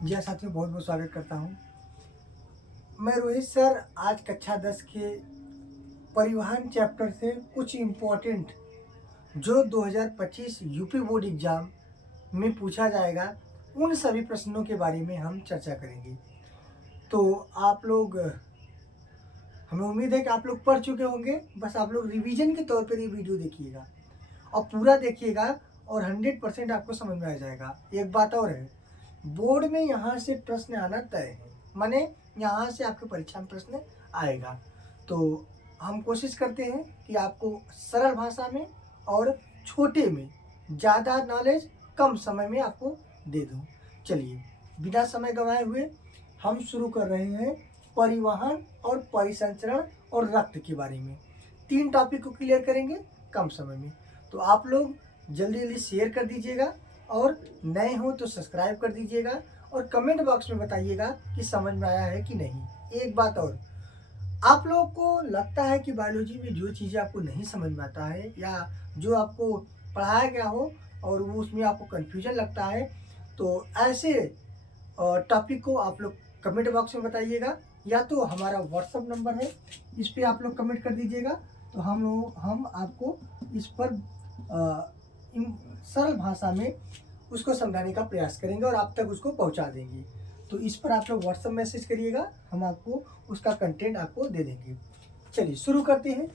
जी हाँ साथियों, बहुत बहुत स्वागत करता हूँ। मैं रोहित सर आज कक्षा 10 के परिवहन चैप्टर से कुछ इम्पोर्टेंट जो 2025 यूपी बोर्ड एग्जाम में पूछा जाएगा उन सभी प्रश्नों के बारे में हम चर्चा करेंगे। तो आप लोग, हमें उम्मीद है कि आप लोग पढ़ चुके होंगे। बस आप लोग रिवीजन के तौर पर ये वीडियो देखिएगा और पूरा देखिएगा और 100% आपको समझ में आ जाएगा। एक बात और है, बोर्ड में यहाँ से प्रश्न आना तय है, माने यहाँ से आपके परीक्षा में प्रश्न आएगा। तो हम कोशिश करते हैं कि आपको सरल भाषा में और छोटे में ज़्यादा नॉलेज कम समय में आपको दे दूँ। चलिए बिना समय गंवाए हुए हम शुरू कर रहे हैं परिवहन और परिसंचरण और रक्त के बारे में। 3 टॉपिक को क्लियर करेंगे कम समय में। तो आप लोग जल्दी जल्दी शेयर कर दीजिएगा और नए हो तो सब्सक्राइब कर दीजिएगा और कमेंट बॉक्स में बताइएगा कि समझ में आया है कि नहीं। एक बात और, आप लोगों को लगता है कि बायोलॉजी में जो चीज़ें आपको नहीं समझ में आता है या जो आपको पढ़ाया गया हो और वो उसमें आपको कन्फ्यूजन लगता है, तो ऐसे टॉपिक को आप लोग कमेंट बॉक्स में बताइएगा या तो हमारा व्हाट्सअप नंबर है, इस पर आप लोग कमेंट कर दीजिएगा। तो हम आपको इस पर सरल भाषा में उसको समझाने का प्रयास करेंगे और आप तक उसको पहुंचा देंगे। तो इस पर आप लोग व्हाट्सअप मैसेज करिएगा, हम आपको उसका कंटेंट आपको दे देंगे। चलिए शुरू करते हैं।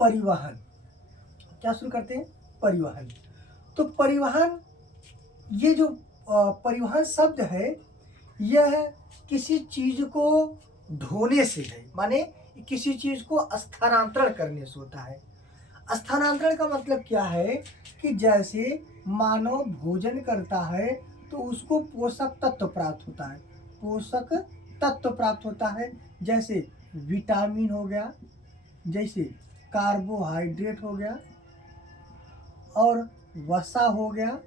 परिवहन, क्या शुरू करते हैं? परिवहन। तो परिवहन, ये जो परिवहन शब्द है यह किसी चीज को ढोने से है, माने किसी चीज को स्थानांतरण करने से होता है। स्थानांतरण का मतलब क्या है कि जैसे मानव भोजन करता है तो उसको पोषक तत्व प्राप्त होता है, पोषक तत्व प्राप्त होता है, जैसे विटामिन हो गया, जैसे कार्बोहाइड्रेट हो गया और वसा हो गया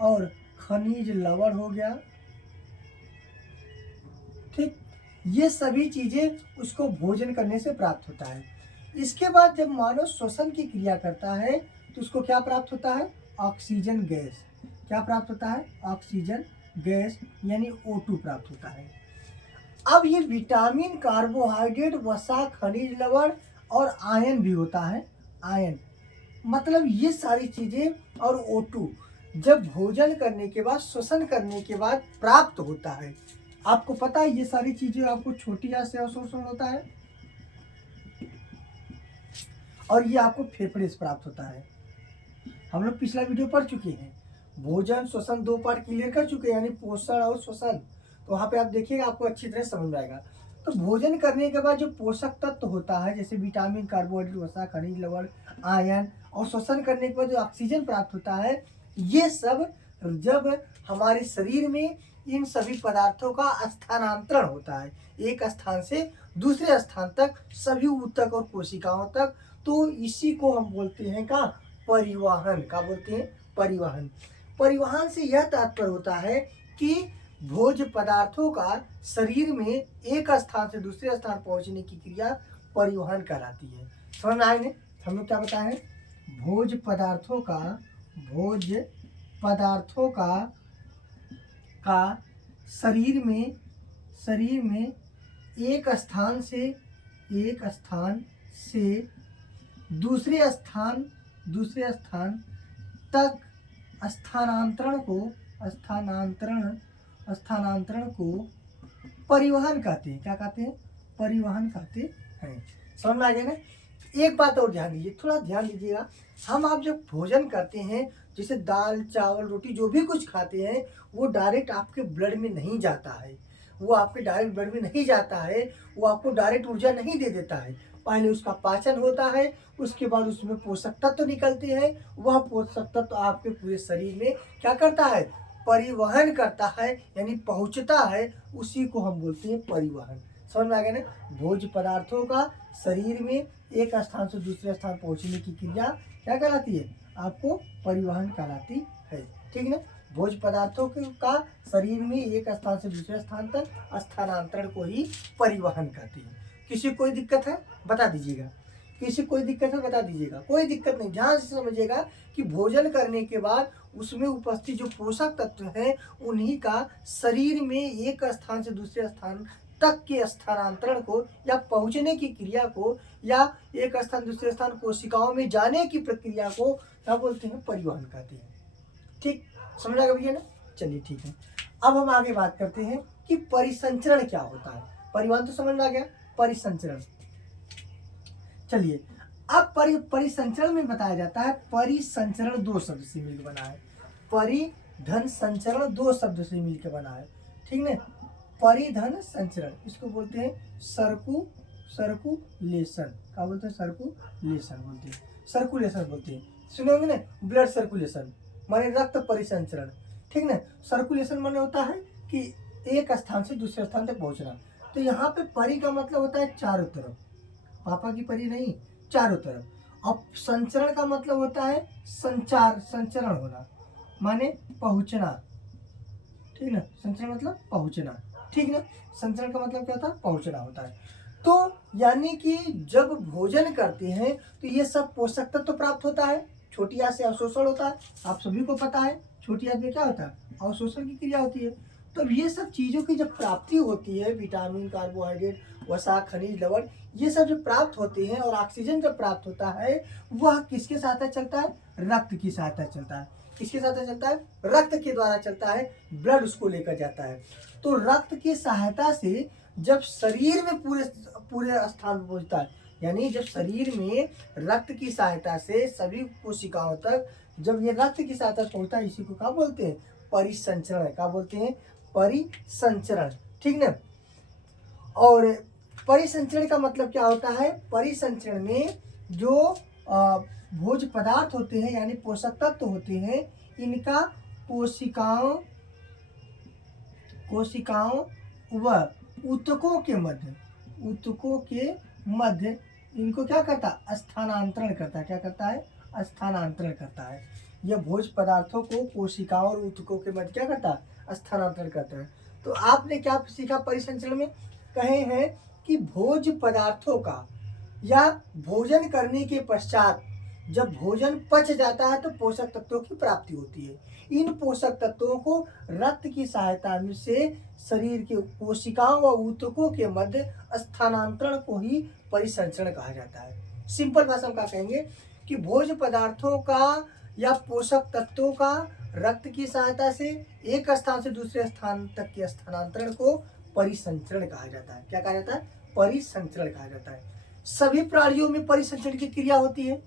और खनिज लवण हो गया। ठीक, ये सभी चीजें उसको भोजन करने से प्राप्त होता है। इसके बाद जब मानव श्वसन की क्रिया करता है तो उसको क्या प्राप्त होता है? Oxygen gas. क्या प्राप्त होता है? ऑक्सीजन गैस यानी O2 प्राप्त होता है। अब ये विटामिन, कार्बोहाइड्रेट, वसा, खनिज लवण और आयन भी होता है। आयन मतलब ये सारी चीजें और O2 जब भोजन करने के बाद, श्वसन करने के बाद प्राप्त होता है। आपको पता है ये सारी चीजें आपको छोटी आंत से अवशोषण होता है और ये आपको फेफड़े से प्राप्त होता है। हम लोग पिछला वीडियो पढ़ चुके हैं, भोजन श्वसन 2 पार्ट क्लियर कर चुके हैं, यानी पोषण और श्वसन। तो वहाँ पे आप देखिएगा, आपको अच्छी तरह समझ में आएगा। तो भोजन करने के बाद जो पोषक तत्व होता है जैसे विटामिन, कार्बोहाइड्रेट, वसा, खनिज लवण, आयन और श्वसन करने के बाद जो ऑक्सीजन प्राप्त होता है, ये सब जब हमारे शरीर में इन सभी पदार्थों का स्थानांतरण होता है एक स्थान से दूसरे स्थान तक, सभी ऊतक और कोशिकाओं तक, तो इसी को हम बोलते हैं का परिवहन। का बोलते हैं? परिवहन। परिवहन से यह तात्पर्य होता है कि भोज्य पदार्थों का शरीर में एक स्थान से दूसरे स्थान पहुंचने की क्रिया परिवहन कहलाती है। समझ में आए? हम लोग क्या बताएं? भोज्य पदार्थों का शरीर में एक स्थान से दूसरे स्थान तक स्थानांतरण को परिवहन कहते हैं। क्या कहते हैं? परिवहन कहते हैं। समझ में आ गया ना? एक बात और ध्यान दीजिए, थोड़ा ध्यान दीजिएगा। हम आप जब भोजन करते हैं, जैसे दाल, चावल, रोटी जो भी कुछ खाते हैं, वो डायरेक्ट आपके ब्लड में नहीं जाता है। वो आपके डायरेक्ट ब्लड में नहीं जाता है, वो आपको डायरेक्ट ऊर्जा नहीं दे देता है। पहले उसका पाचन होता है, उसके बाद उसमें पोषक तत्व निकलते हैं। वह पोषक तत्व आपके पूरे शरीर में क्या करता है? परिवहन करता है, यानी पहुंचता है। उसी को हम बोलते हैं परिवहन। समझ में आ गया ना? भोज्य पदार्थों का शरीर में एक स्थान से दूसरे स्थान पहुंचने की क्रिया क्या कहलाती है? आपको परिवहन कहलाती है। ठीक है ना? भोज्य पदार्थों का शरीर में एक स्थान से दूसरे स्थान तक स्थानांतरण को ही परिवहन कहते हैं। किसी कोई दिक्कत है बता दीजिएगा। किसी कोई दिक्कत है बता दीजिएगा। कोई दिक्कत नहीं, ध्यान से समझिएगा कि भोजन करने के बाद उसमें उपस्थित जो पोषक तत्व हैं उन्हीं का शरीर में एक स्थान से दूसरे स्थान तक के स्थानांतरण को या पहुंचने की क्रिया को या एक स्थान दूसरे स्थान कोशिकाओं में जाने की प्रक्रिया को क्या बोलते हैं? परिवहन कहते हैं। ठीक, समझ आ गया भैया ना? चलिए ठीक है। अब हम आगे बात करते हैं कि परिसंचरण क्या होता है। परिवहन तो समझ में आ गया, परिसंचरण। चलिए अब परिसंचरण में बताया जाता है, परिसंचरण दो शब्द से मिलकर बना है। परिधन संचरण दो शब्द से मिलकर बना है, ठीक ना? परिधन संचरण इसको बोलते हैं सर्कुलेशन। क्या बोलते हैं? सर्कुलेशन बोलते हैं, सर्कुलेशन बोलते हैं। सुने होंगे ना, ब्लड सर्कुलेशन माने रक्त परिसंचरण, ठीक ना? सर्कुलेशन माने होता है कि एक स्थान से दूसरे स्थान तक पहुंचना। तो यहाँ पे परि का मतलब होता है चारों तरफ, पापा की परि नहीं, चारों तरफ। अब संचरण का मतलब होता है संचार, संचरण होना माने पहुंचना, ठीक ना? संचरण मतलब पहुंचना, ठीक ना? संचरण का मतलब क्या होता है? पहुंचना होता है। तो यानी कि जब भोजन करते हैं तो ये सब पोषक तत्व तो प्राप्त होता है, छोटी आंत से अवशोषण होता है, आप सभी को पता है छोटी आंत में क्या होता है? अवशोषण की क्रिया होती है। तो ये सब चीज़ों की जब प्राप्ति होती है, विटामिन, कार्बोहाइड्रेट, वसा, खनिज, लवण, ये सब जब प्राप्त होते हैं और ऑक्सीजन जब प्राप्त होता है, वह किसके सहायता चलता है? रक्त की सहायता चलता है। किसके सहायता चलता है? रक्त के द्वारा चलता है, ब्लड उसको लेकर जाता है। तो रक्त की सहायता से जब शरीर में पूरे स्थान पर पहुंचता है, यानी जब शरीर में रक्त की सहायता से सभी कोशिकाओं तक जब ये रक्त की सहायता से पहुंचता है, इसी को क्या बोलते हैं? परिसंचरण। क्या बोलते हैं? परिसंचरण, ठीक ना? और परिसंचरण का मतलब क्या होता है? परिसंचरण में जो भोज्य पदार्थ होते हैं यानी पोषक तत्व होते हैं, इनका कोशिकाओं व ऊतकों के मध्य इनको क्या करता है? स्थानांतरण करता है। क्या करता है? स्थानांतरण करता है। यह भोज्य पदार्थों को कोशिकाओं और ऊतकों के मध्य क्या करता है? स्थानांतरण करता है। तो आपने क्या सीखा परिसंचरण में? कहे हैं कि भोज्य पदार्थों का या भोजन करने के पश्चात जब भोजन पच जाता है तो पोषक तत्वों की प्राप्ति होती है। इन पोषक तत्वों को रक्त की सहायता से शरीर के कोशिकाओं व ऊतकों के मध्य स्थानांतरण को ही परिसंचरण कहा जाता है। सिंपल भाषा में क्या कहेंगे कि भोज्य पदार्थों का या पोषक तत्वों का रक्त की सहायता से एक स्थान से दूसरे स्थान तक के स्थानांतरण को परिसंचरण कहा जाता है। क्या कहा जाता है? परिसंचरण कहा जाता है। सभी प्राणियों में परिसंचरण की क्रिया होती है।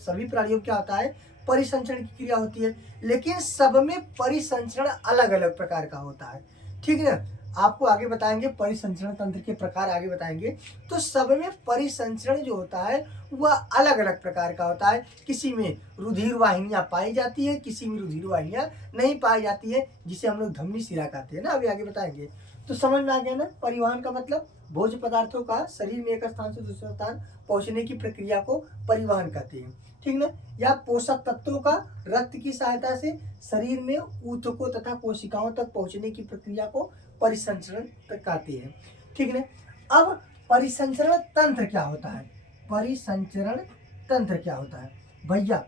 सभी प्राणियों क्या होता है? परिसंचरण की क्रिया होती है, लेकिन सब में परिसंचरण अलग अलग प्रकार का होता है, ठीक है ना? आपको आगे बताएंगे परिसंचरण तंत्र के प्रकार, आगे बताएंगे। तो सब में परिसंचरण जो होता है वह अलग अलग प्रकार का होता है। किसी में रुधिर वाहिनियां पाई जाती है, किसी में रुधिर वाहिनियां नहीं पाई जाती है, जिसे हम लोग धमनी शिरा कहते हैं ना, अभी आगे बताएंगे। तो समझ में आ गया ना? परिवहन का मतलब भोज्य पदार्थों का शरीर में एक स्थान से दूसरे स्थान पहुंचने की प्रक्रिया को परिवहन कहते हैं, ठीक ना? या पोषक तत्वों का रक्त की सहायता से शरीर में ऊतकों तथा कोशिकाओं तक पहुंचने की प्रक्रिया को परिसंचरण कहते हैं, ठीक ना? अब परिसंचरण तंत्र क्या होता है? परिसंचरण तंत्र क्या होता है भैया?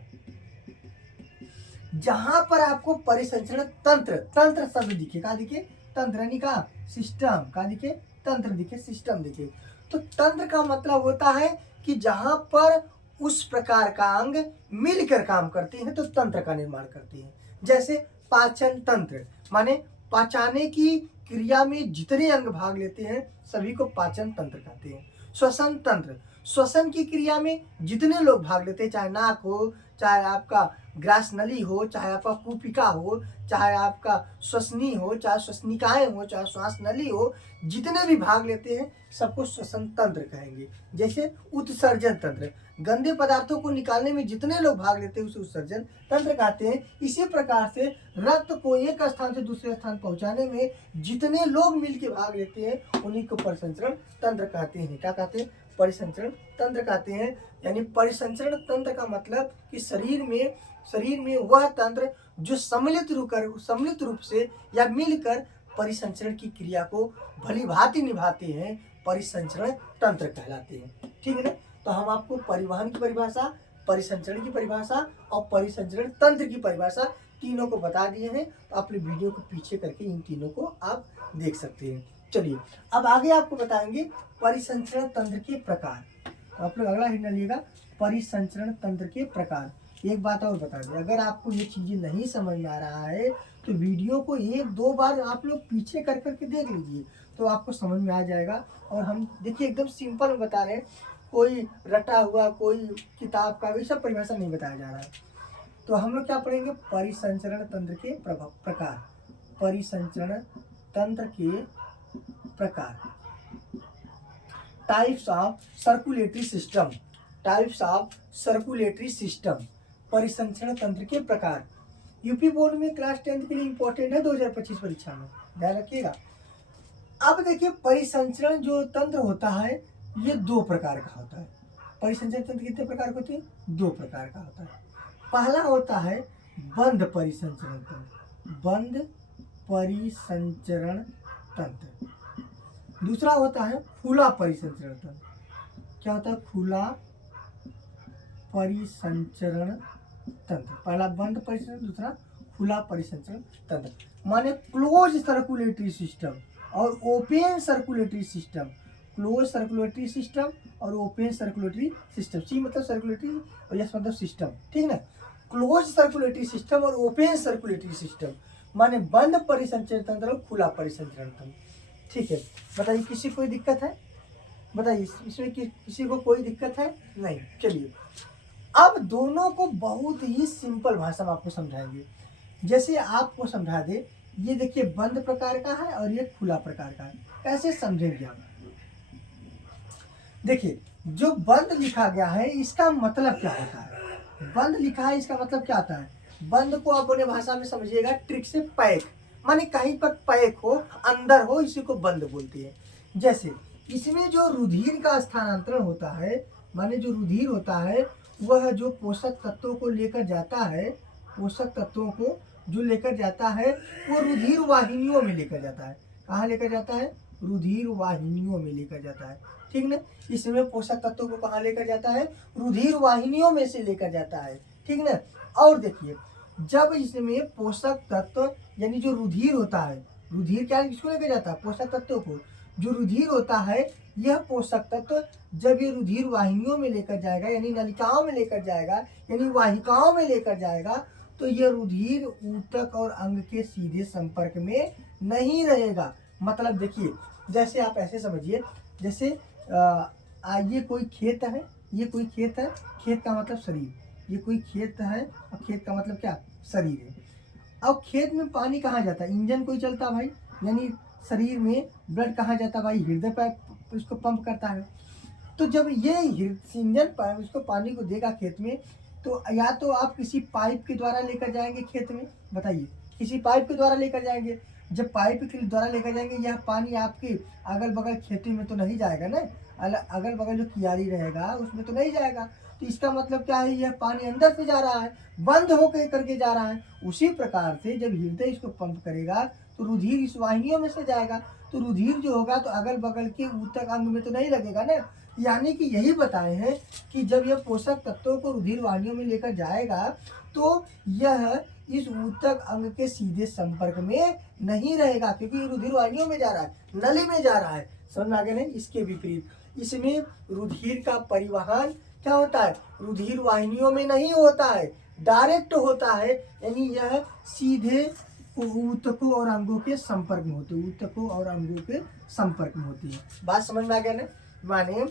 जहां पर आपको परिसंचरण तंत्र शब्द दिखे, का दिखे? तंत्र यानी का सिस्टम, का दिखे? तंत्र दिखे, सिस्टम दिखे। तो तंत्र का मतलब होता है कि जहां पर उस प्रकार का अंग मिलकर काम करते हैं तो तंत्र का निर्माण करते हैं। जैसे पाचन तंत्र माने पचाने की क्रिया में जितने अंग भाग लेते हैं सभी को पाचन तंत्र कहते हैं। श्वसन तंत्र, श्वसन की क्रिया में जितने लोग भाग लेते हैं, चाहे नाक हो, चाहे आपका ग्रास नली हो, चाहे आपका कुपिका हो, चाहे आपका श्वसनी हो, चाहे श्वसनिकाएं हो, चाहे श्वास नली हो, जितने भी भाग लेते हैं सबको श्वसन तंत्र कहेंगे। जैसे उत्सर्जन तंत्र, गंदे पदार्थों को निकालने में जितने लोग भाग लेते हैं उसे उत्सर्जन तंत्र कहते हैं। इसी प्रकार से रक्त को एक स्थान से दूसरे स्थान पहुंचाने में जितने लोग मिलकर भाग लेते हैं उन्हीं को परिसंचरण तंत्र कहते हैं। क्या कहते हैं? परिसंचरण तंत्र कहते हैं। यानी परिसंचरण तंत्र का मतलब कि शरीर में वह तंत्र जो सम्मिलित रूप से या मिलकर परिसंचरण की क्रिया को भली भांति निभाते हैं, परिसंचरण तंत्र कहलाते हैं, ठीक है ना? तो हम आपको परिवहन की परिभाषा, परिसंचरण की परिभाषा और परिसंचरण तंत्र की परिभाषा तीनों को बता दिए हैं। तो आप लोग वीडियो को पीछे करके इन तीनों को आप देख सकते हैं। चलिए अब आगे आपको बताएंगे परिसंचरण तंत्र के प्रकार। तो आप लोग अगला हिंट लिएगा, परिसंचरण तंत्र के प्रकार। एक बात और बता दें, अगर आपको ये चीजें नहीं समझ में आ रहा है तो वीडियो को 1-2 बार आप लोग पीछे कर करके देख लीजिए, तो आपको समझ में आ जाएगा। और हम देखिए एकदम सिंपल में बता रहे हैं, कोई रटा हुआ कोई किताब का ये सब परिभाषा नहीं बताया जा रहा है। तो हम लोग क्या पढ़ेंगे, परिसंचरण तंत्र के प्रकार। परिसंचरण तंत्र के प्रकार, types of circulatory system. Types of circulatory system, परिसंचरण तंत्र के प्रकार। यूपी बोर्ड में क्लास 10 के लिए इंपॉर्टेंट है 2025 परीक्षा में, ध्यान रखिएगा। अब देखिए परिसंचरण जो तंत्र होता है ये 2 प्रकार का होता है। परिसंचरण तंत्र कितने प्रकार के होते हैं, 2 प्रकार का होता है। पहला होता है बंद परिसंचरण तंत्र, बंद परिसंचरण तंत्र। दूसरा होता है खुला परिसंचरण तंत्र। क्या होता है, खुला परिसंचरण तंत्र। पहला बंद परिसंचरण, दूसरा खुला परिसंचरण तंत्र। माने क्लोज सर्कुलेटरी सिस्टम और open circulatory system. Close circulatory system और ओपन सर्कुलेटरी सिस्टम। सी मतलब सर्कुलेटरी और यस मतलब सिस्टम, ठीक ना। क्लोज सर्कुलेटरी सिस्टम और ओपन सर्कुलेटरी सिस्टम माने बंद परिसंचरण तंत्र और खुला परिसंचरण तंत्र, ठीक है। बताइए किसी कोई दिक्कत है, बताइए इसमें किसी को कोई दिक्कत है नहीं। चलिए अब दोनों को बहुत ही सिंपल भाषा में आपको समझाएंगे। जैसे आपको समझा दे, ये देखिए बंद प्रकार का है और ये खुला प्रकार का है, कैसे समझेंगे आप। देखिए जो बंद लिखा गया है इसका मतलब क्या होता है, बंद लिखा है इसका मतलब क्या आता है। बंद को अपने भाषा में समझिएगा ट्रिक से पैक, माने कहीं पर पैक हो, अंदर हो, इसी को बंद बोलते हैं। जैसे इसमें जो रुधिर का स्थानांतरण होता है, माने जो रुधिर होता है वह जो पोषक तत्वों को लेकर जाता है, पोषक तत्वों को जो लेकर जाता है वो रुधिर वाहिनियों में लेकर जाता है। कहाँ लेकर जाता है, रुधिर वाहिनियों में लेकर जाता है, ठीक ना। इसमें पोषक तत्वों को कहाँ लेकर जाता है, रुधिर वाहिनियों में से लेकर जाता है, ठीक ना। और देखिए जब इसमें पोषक तत्व यानी जो रुधिर होता है, रुधिर क्या किसको लेकर जाता है, पोषक तत्वों को। जो रुधिर होता है यह पोषक तत्व जब ये रुधिर वाहिनियों में लेकर जाएगा यानी नलिकाओं में लेकर जाएगा यानी वाहिकाओं में लेकर जाएगा, तो यह रुधिर ऊतक और अंग के सीधे संपर्क में नहीं रहेगा। मतलब देखिए जैसे आप ऐसे समझिए, जैसे ये कोई खेत है, ये कोई खेत है, खेत का मतलब शरीर, ये कोई खेत है और खेत का मतलब क्या, शरीर है। अब खेत में पानी कहाँ जाता है, इंजन कोई चलता भाई, यानी शरीर में ब्लड कहाँ जाता भाई, हृदय पर उसको पंप करता है। तो जब ये इंजन पर उसको पानी को देगा खेत में, तो या तो आप किसी पाइप के द्वारा लेकर जाएंगे खेत में, बताइए किसी पाइप के द्वारा लेकर जाएंगे। जब पाइप के द्वारा लेकर जाएंगे यह पानी आपके अगल बगल खेती में तो नहीं जाएगा ना, अगल बगल जो कियारी रहेगा उसमें तो नहीं जाएगा। तो इसका मतलब क्या है, यह पानी अंदर से जा रहा है, बंद होकर करके जा रहा है। उसी प्रकार से जब हृदय इसको पंप करेगा तो रुधिर इस वाहिनियों में से जाएगा, तो रुधिर जो होगा तो अगल बगल के ऊतक अंग में तो नहीं लगेगा ना। यानी कि यही बताए हैं कि जब यह पोषक तत्वों को रुधिर वाहिनियों में लेकर जाएगा तो यह इस ऊतक अंग के सीधे संपर्क में नहीं रहेगा, क्योंकि रुधिर वाहिनियों में जा रहा है, नली में जा रहा है। समझ में आ गया नहीं। इसके विपरीत इसमें रुधिर का परिवहन क्या होता है, रुधिर वाहिनियों में नहीं होता है, डायरेक्ट होता है, यानी यह सीधे ऊतकों और अंगों के संपर्क में होते हैं, ऊतकों और अंगों के संपर्क में होती है। बात समझ में आ गया ना। माने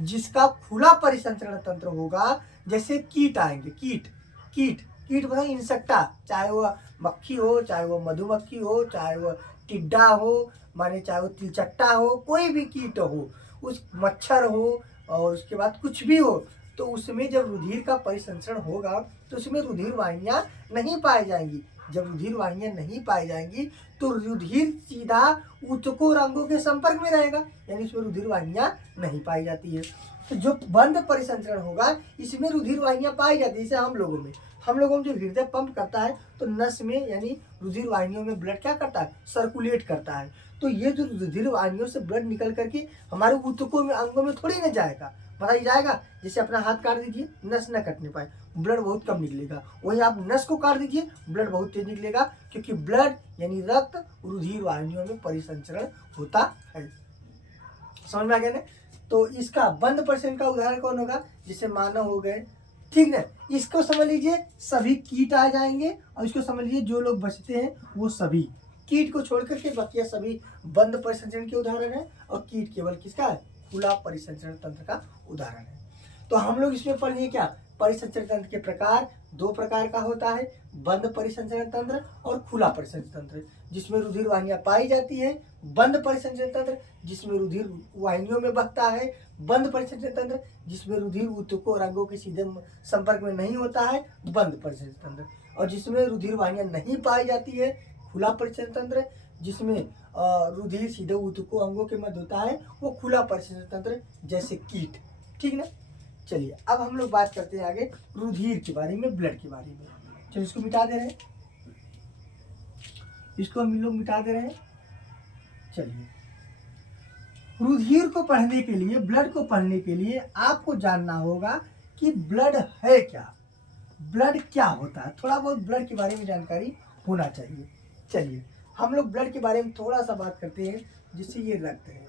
जिसका खुला परिसंचरण तंत्र होगा, जैसे कीट आएंगे, कीट कीट कीट मतलब इंसेक्टा, चाहे वो मक्खी हो, चाहे वो मधुमक्खी हो, चाहे वो टिड्डा हो, माने चाहे वो तिलचट्टा हो, कोई भी कीट हो, उस मच्छर हो और उसके बाद कुछ भी हो, तो उसमें जब रुधिर का परिसंचरण होगा तो उसमें रुधिर वाहिनियां नहीं पाई जाएंगी। जब रुधिर वाहिनियां नहीं पाई जाएंगी तो रुधिर सीधा ऊतकों और अंगों के संपर्क में रहेगा, यानी इसमें रुधिर वाहिनियां नहीं पाई जाती है। तो जो बंद परिसंचरण होगा इसमें रुधिर वाहिनियां पाई जाती है। जैसे हम लोगों में जो हृदय पंप करता है तो नस में यानी रुधिर वाहिनियों में ब्लड क्या करता है, सर्कुलेट करता है। तो ये जो रुधिर वाहिनियों से ब्लड निकल करके हमारे ऊतकों में अंगों में थोड़ी ना जाएगा, बताइए जाएगा? जैसे अपना हाथ काट दीजिए, नस न कटने पाए, ब्लड बहुत कम निकलेगा। वहीं आप नस को काट दीजिए, ब्लड बहुत तेज निकलेगा, क्योंकि ब्लड यानी रक्त रुधिर वाहिनियों में परिसंचरण होता है। समझ में आ गया ना? तो इसका बंद परसेंट का उदाहरण कौन होगा? जैसे मानव हो गए, ठीक ना। इसको समझ लीजिए सभी कीट आ जाएंगे, और इसको समझ लीजिए जो लोग बचते हैं वो सभी कीट को छोड़ करके बाकी सभी बंद परिसंचरण के उदाहरण है, और कीट केवल किसका है? खुला परिसंचरण तंत्र का उदाहरण है। तो हम लोग इसमें पढ़िए क्या? परिसंचरण तंत्र के प्रकार दो प्रकार का होता है, बंद परिसंचरण तंत्र और खुला परिसंचरण तंत्र, जिसमें रुधिर वाहिनियां पाई जाती है। बंद परिसंचरण तंत्र जिसमें रुधिर वाहिनियों में बहता है, बंद परिसंचरण तंत्र जिसमें रुधिर ऊतकों और अंगों के सीधे संपर्क में नहीं होता है, बंद परिसंचरण तंत्र। और जिसमें रुधिर वाहिनियां नहीं पाई जाती है, खुला परिसंचरण तंत्र। जिसमें रुधिर सीधे ऊतकों अंगों के मध्य होता है, वो खुला परिसंचरण तंत्र, जैसे कीट। ठीक ना? चलिए अब हम लोग बात करते हैं आगे रुधिर के बारे में, ब्लड के बारे में। चलिए इसको मिटा दे रहे हैं, इसको हम लोग मिटा दे रहे हैं। चलिए, रुधिर को पढ़ने के लिए, ब्लड को पढ़ने के लिए आपको जानना होगा कि ब्लड है क्या, ब्लड क्या होता है। थोड़ा बहुत ब्लड के बारे में जानकारी होना चाहिए। चलिए हम लोग ब्लड के बारे में थोड़ा सा बात करते हैं। जिससे ये रक्त है,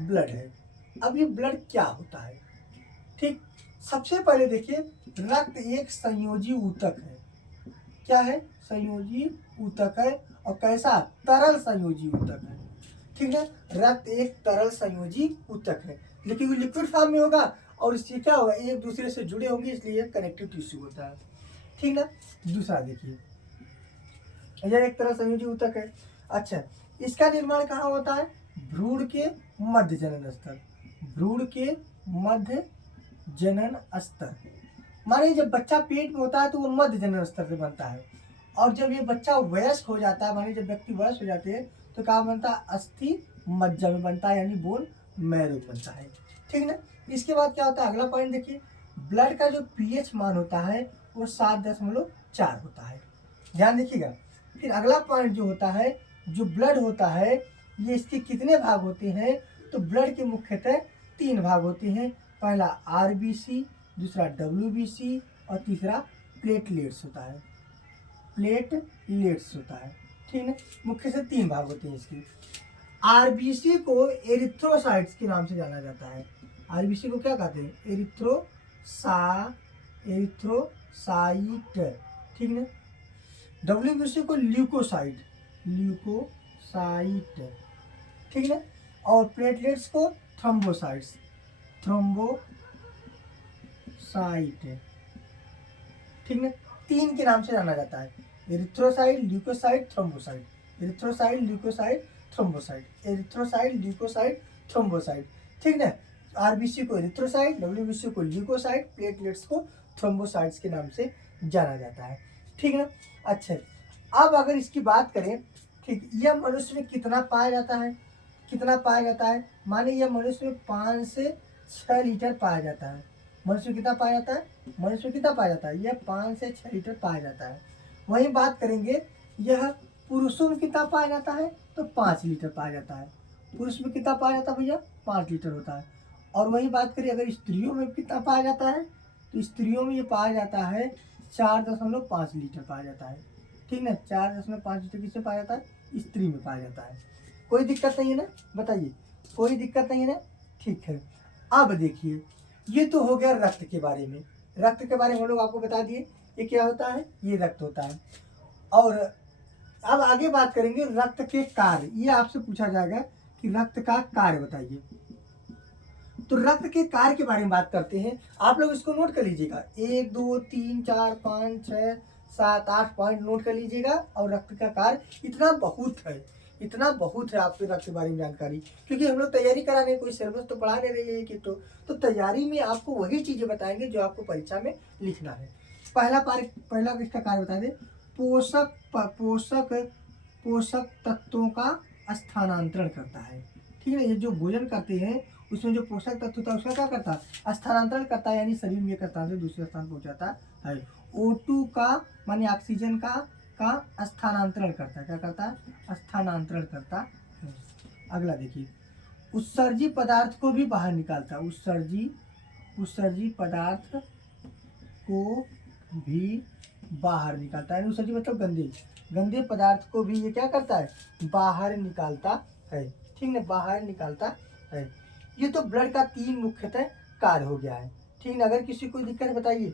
ब्लड है। अब ये ब्लड क्या होता है? ठीक, सबसे पहले देखिए, रक्त एक संयोजी ऊतक है। क्या है? संयोजी ऊतक है। और कैसा? तरल संयोजी ऊतक है। ठीक है, रक्त एक तरल संयोजी ऊतक है, लेकिन वो लिक्विड फॉर्म में होगा, और इससे क्या होगा? एक दूसरे से जुड़े होंगे, इसलिए कनेक्टिव टिश्यू होता है। ठीक ना? दूसरा देखिए, यह एक तरल संयोजी ऊतक है। अच्छा, इसका निर्माण कहाँ होता है? भ्रूण के मध्य जनन स्तर, भ्रूण के मध्य जनन स्तर। माने जब बच्चा पेट में होता है तो वो मध्य जनन स्तर से बनता है, और जब ये बच्चा वयस्क हो जाता है, माने जब व्यक्ति वयस्क हो जाते हैं, तो क्या बनता है? अस्थि मज्जा में बनता है, यानी बोन मैरो बनता है। ठीक ना? इसके बाद क्या होता है? अगला पॉइंट देखिए, ब्लड का जो पीएच मान होता है वो 7.4 होता है। ध्यान देखिएगा। फिर अगला पॉइंट जो होता है, जो ब्लड होता है, ये इसके कितने भाग होते हैं? तो ब्लड के मुख्यतः 3 भाग होते हैं। पहला आरबीसी, दूसरा डब्ल्यूबीसी, और तीसरा प्लेटलेट्स होता है, प्लेटलेट्स होता है। ठीक है, मुख्य से 3 भाग होते हैं इसके। आरबीसी को एरिथ्रोसाइट्स के नाम से जाना जाता है। आरबीसी को क्या कहते हैं? एरिथ्रोसाइट। ठीक है। डब्ल्यूबीसी को ल्यूकोसाइट, ल्यूकोसाइट। ठीक है। और प्लेटलेट्स को थ्रोम्बोसाइट्स, थ्रोम्बोसाइट। ठीक है, 3 के नाम से जाना जाता है, erythrocyte, leukocyte, thrombocyte. Erythrocyte, leukocyte, thrombocyte, erythrocyte, leukocyte, thrombocyte. ठीक है। आरबीसी को एरिथ्रोसाइट, डब्ल्यूबीसी को ल्यूकोसाइट, प्लेटलेट्स को थ्रोम्बोसाइट्स के नाम से जाना जाता है। ठीक है। अच्छा, अब अगर इसकी बात करें, ठीक, यह मनुष्य में कितना पाया जाता है? कितना पाया जाता है? माने यह मनुष्य में 5 से 6 लीटर पाया जाता है। मनुष्य में कितना पाया जाता है? मनुष्य में कितना पाया जाता है? यह 5 से 6 लीटर पाया जाता है। वहीं बात करेंगे, यह पुरुषों में कितना पाया जाता है? तो 5 लीटर पाया जाता है। पुरुष में कितना पाया जाता है भैया? 5 लीटर होता है। और वहीं बात करें अगर स्त्रियों में कितना पाया जाता है, तो स्त्रियों में ये पाया जाता है 4.5 लीटर पाया जाता है। ठीक है, 4.5 लीटर किसमें पाया जाता है? स्त्री में पाया जाता है। कोई दिक्कत नहीं है ना? बताइए, कोई दिक्कत नहीं है ना? ठीक है। अब देखिए, ये तो हो गया रक्त के बारे में। रक्त के बारे में हम लोग आपको बता दिए, ये क्या होता है? ये रक्त होता है। और अब आगे बात करेंगे रक्त के कार्य। ये आपसे पूछा जाएगा कि रक्त का कार्य बताइए। तो रक्त के कार्य के बारे में बात करते हैं। आप लोग इसको नोट कर लीजिएगा, 1 2 3 4 5 6 7 8 पॉइंट नोट कर लीजिएगा। और रक्त का कार्य इतना बहुत है, इतना बहुत है आपके रक्त के बारे में जानकारी, क्योंकि हम लोग तैयारी करा रहे हैं, कोई सिलेबस तो पढ़ा नहीं रही है कि तो तैयारी में आपको वही चीजें बताएंगे जो आपको परीक्षा में लिखना है। पहला इसका कार्य बता दें, पोषक तत्वों का स्थानांतरण करता है। ठीक है, ये जो भोजन करते हैं उसमें जो पोषक तत्व होता है उसका क्या करता है? स्थानांतरण करता है, यानी शरीर में एक स्थान से दूसरे स्थान पहुंचाता है। O2 का माने ऑक्सीजन का स्थानांतरण करता है। क्या करता है? स्थानांतरण करता है। अगला देखिए, उत्सर्जी पदार्थ को भी बाहर निकालता है। उत्सर्जी उत्सर्जी पदार्थ को भी बाहर निकालता है। उत्सर्जी मतलब गंदे गंदे पदार्थ को भी ये क्या करता है, बाहर निकालता है। ठीक ना, बाहर निकालता है। ये तो ब्लड का 3 मुख्यतः कार्य हो गया है। ठीक ना, अगर किसी को कोई दिक्कत है बताइए,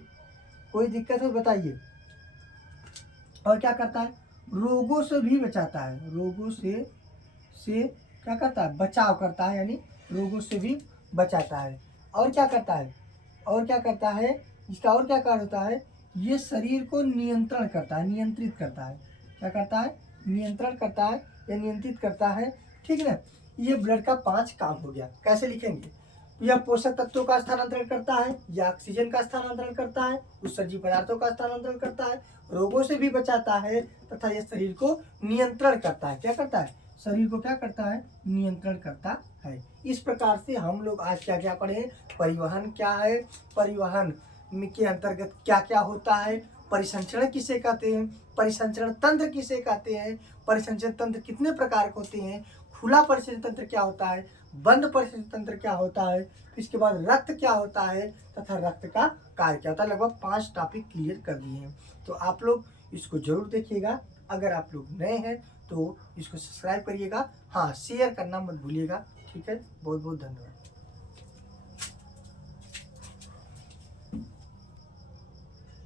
कोई दिक्कत हो बताइए। और क्या करता है, रोगों से भी बचाता है। रोगों से क्या करता है, बचाव करता है, यानी रोगों से भी बचाता है। और क्या करता है, और क्या करता है, इसका और क्या कार्य होता है, ये शरीर को नियंत्रण करता है, नियंत्रित करता है। क्या करता है, नियंत्रण करता है या नियंत्रित करता है। ठीक है ना, ये ब्लड का 5 काम हो गया। कैसे लिखेंगे, यह पोषक तत्वों का स्थानांतरण करता है, यह ऑक्सीजन का स्थानांतरण करता है, उत्सर्जी पदार्थों का स्थानांतरण करता है, रोगों से भी बचाता है, तथा यह शरीर को नियंत्रण करता है। क्या करता है, शरीर को क्या करता है, नियंत्रण करता है। इस प्रकार से हम लोग आज क्या क्या पढ़े, परिवहन क्या है, परिवहन के अंतर्गत क्या क्या होता है, परिसंचरण किसे कहते हैं, परिसंचरण तंत्र किसे कहते हैं, परिसंचरण तंत्र कितने प्रकार के होते हैं, खुला परिसंचरण तंत्र क्या होता है, बंद परिसंचरण तंत्र क्या होता है, इसके बाद रक्त क्या होता है, तथा रक्त का कार्य क्या होता है। लगभग 5 टॉपिक क्लियर कर दिए हैं। तो आप लोग इसको जरूर देखिएगा। अगर आप लोग नए हैं तो इसको सब्सक्राइब करिएगा, हाँ शेयर करना मत भूलिएगा। ठीक है, बहुत बहुत धन्यवाद।